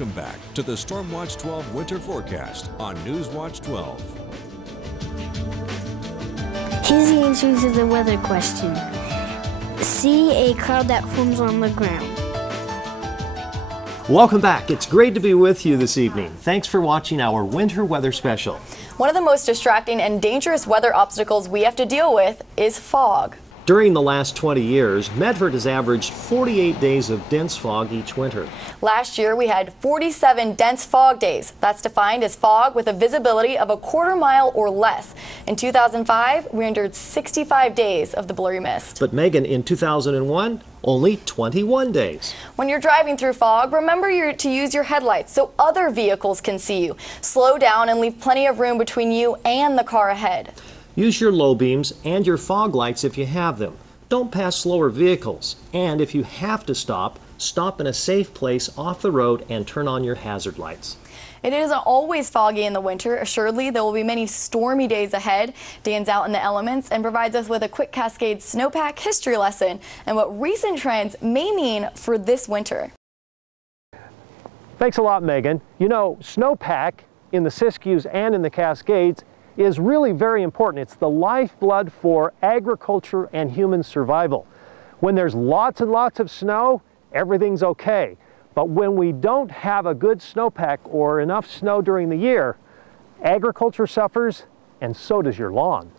Welcome back to the Stormwatch 12 Winter Forecast on Newswatch 12. Here's the answer to the weather question. See a cloud that forms on the ground. Welcome back. It's great to be with you this evening. Thanks for watching our Winter Weather Special. One of the most distracting and dangerous weather obstacles we have to deal with is fog. During the last 20 years, Medford has averaged 48 days of dense fog each winter. Last year, we had 47 dense fog days. That's defined as fog with a visibility of a quarter mile or less. In 2005, we endured 65 days of the blurry mist. But Megan, in 2001, only 21 days. When you're driving through fog, remember to use your headlights so other vehicles can see you. Slow down and leave plenty of room between you and the car ahead. Use your low beams and your fog lights if you have them. Don't pass slower vehicles. And if you have to stop, stop in a safe place off the road and turn on your hazard lights. It isn't always foggy in the winter. Assuredly, there will be many stormy days ahead. Dan's out in the elements and provides us with a quick Cascades snowpack history lesson and what recent trends may mean for this winter. Thanks a lot, Megan. You know, snowpack in the Siskiyous and in the Cascades is really very important. It's the lifeblood for agriculture and human survival. When there's lots and lots of snow, everything's okay. But when we don't have a good snowpack or enough snow during the year, agriculture suffers and so does your lawn.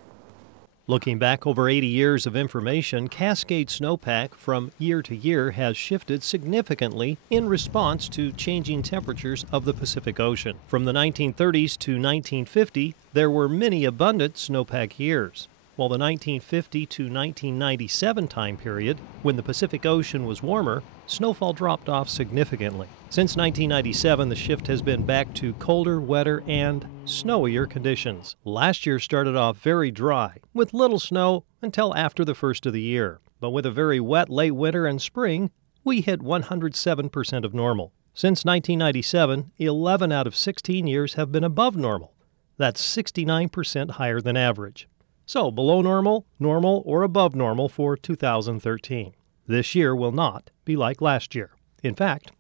Looking back over 80 years of information, Cascade snowpack from year to year has shifted significantly in response to changing temperatures of the Pacific Ocean. From the 1930s to 1950, there were many abundant snowpack years, while the 1950 to 1997 time period, when the Pacific Ocean was warmer, snowfall dropped off significantly. Since 1997, the shift has been back to colder, wetter, and snowier conditions. Last year started off very dry, with little snow until after the first of the year. But with a very wet late winter and spring, we hit 107% of normal. Since 1997, 11 out of 16 years have been above normal. That's 69% higher than average. So below normal, normal, or above normal for 2013. This year will not be like last year. In fact,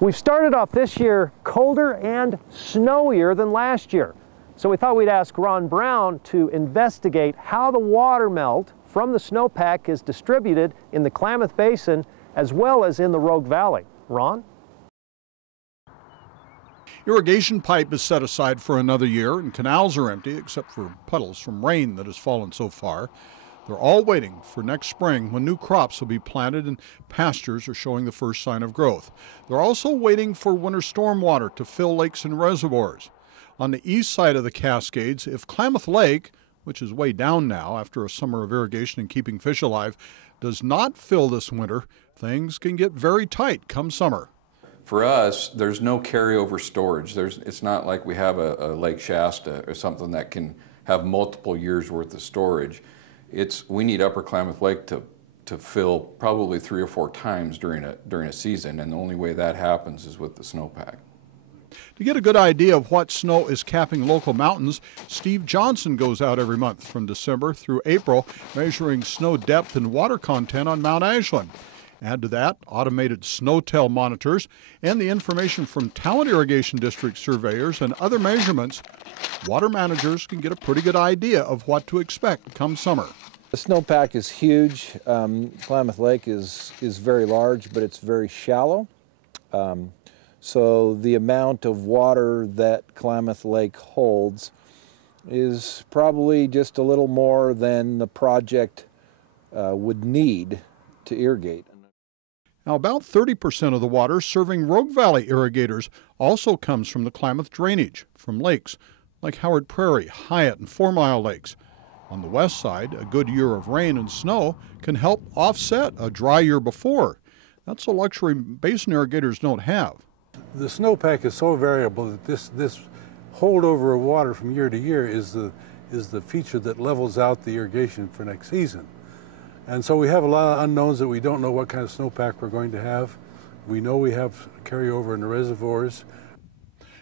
we've started off this year colder and snowier than last year. So we thought we'd ask Ron Brown to investigate how the water melt from the snowpack is distributed in the Klamath Basin as well as in the Rogue Valley. Ron? Irrigation pipe is set aside for another year, and canals are empty except for puddles from rain that has fallen so far. They're all waiting for next spring when new crops will be planted and pastures are showing the first sign of growth. They're also waiting for winter storm water to fill lakes and reservoirs. On the east side of the Cascades, if Klamath Lake, which is way down now after a summer of irrigation and keeping fish alive, does not fill this winter, things can get very tight come summer. For us, there's no carryover storage. It's not like we have a Lake Shasta or something that can have multiple years worth of storage. We need Upper Klamath Lake to fill probably 3 or 4 times during a season, and the only way that happens is with the snowpack. To get a good idea of what snow is capping local mountains, Steve Johnson goes out every month from December through April measuring snow depth and water content on Mount Ashland. Add to that automated SnowTel monitors and the information from Talent Irrigation District surveyors and other measurements, water managers can get a pretty good idea of what to expect come summer. The snowpack is huge. Klamath Lake is very large, but it's very shallow. So the amount of water that Klamath Lake holds is probably just a little more than the project would need to irrigate. Now, about 30% of the water serving Rogue Valley irrigators also comes from the Klamath drainage, from lakes like Howard Prairie, Hyatt, and 4 Mile Lakes. On the west side, a good year of rain and snow can help offset a dry year before. That's a luxury basin irrigators don't have. The snowpack is so variable that this holdover of water from year to year is the feature that levels out the irrigation for next season. And so we have a lot of unknowns that we don't know what kind of snowpack we're going to have. We know we have carryover in the reservoirs.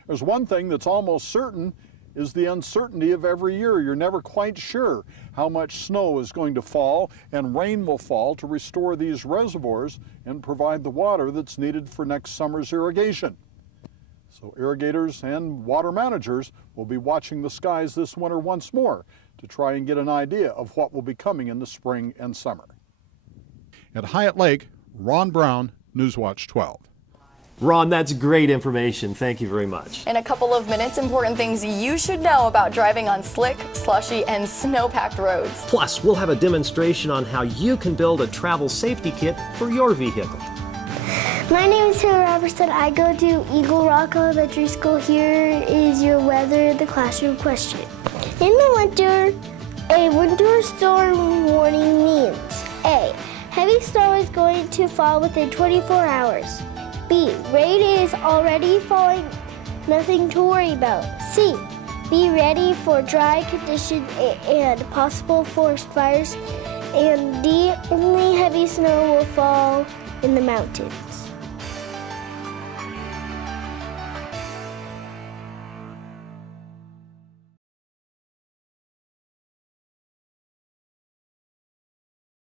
There's one thing that's almost certain is the uncertainty of every year. You're never quite sure how much snow is going to fall and rain will fall to restore these reservoirs and provide the water that's needed for next summer's irrigation. So irrigators and water managers will be watching the skies this winter once more to try and get an idea of what will be coming in the spring and summer. At Hyatt Lake, Ron Brown, Newswatch 12. Ron, that's great information. Thank you very much. In a couple of minutes, important things you should know about driving on slick, slushy, and snow-packed roads. Plus, we'll have a demonstration on how you can build a travel safety kit for your vehicle. My name is Taylor Robertson. I go to Eagle Rock Elementary School. Here is your weather, the classroom question. In the winter, a winter storm warning means A, heavy snow is going to fall within 24 hours. B, rain is already falling, nothing to worry about. C, be ready for dry conditions and possible forest fires. And D, only heavy snow will fall in the mountains.